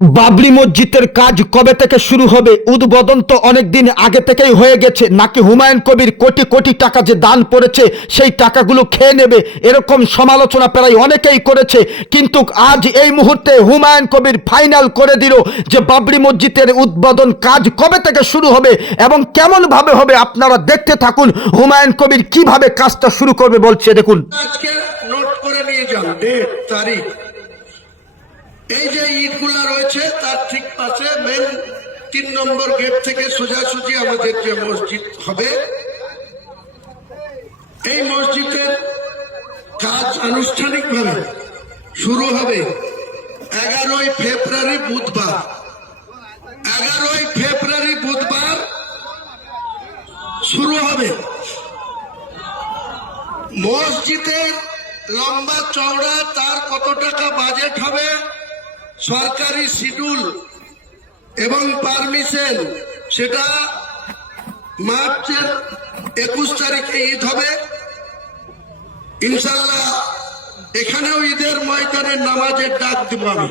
বাবরি মসজিদের কাজ কবে থেকে শুরু হবে? উদ্বোধন তো অনেকদিন আগে থেকেই হয়ে গেছে। নাকি হুমায়ুন কবির কোটি কোটি টাকা যে দান পড়েছে সেই টাকাগুলো খেয়ে নেবে, এরকম সমালোচনা প্রায় অনেকেই করেছে। কিন্তু আজ এই মুহূর্তে হুমায়ুন কবির ফাইনাল করে দিল যে বাবরি মসজিদের উদ্বোধন কাজ কবে থেকে শুরু হবে এবং কেমন ভাবে হবে। আপনারা দেখতে থাকুন হুমায়ুন কবির কিভাবে কাজটা শুরু করবে বলছে, দেখুন। আজকে নোট করে নিয়ে যান ডেট তারিখ। এই যে ইটগুলা রয়েছে তার ঠিক পাশে মেন 3 নম্বর গেট থেকে সোজাসুজি আমাদের যে মসজিদ হবে, এই মসজিদের কাজ আনুষ্ঠানিকভাবে শুরু হবে 11ই ফেব্রুয়ারি বুধবার। 11ই ফেব্রুয়ারি বুধবার শুরু হবে। মসজিদের লম্বা চওড়া তার কত টাকা বাজেট হবে, সরকারি শিডিউল এবং পারমিশন, সেটা মার্চের 21 তারিখে ঈদ হবে ইনশাল্লাহ। এখানেও ঈদের ময়দানে নামাজের ডাক দিব আমি।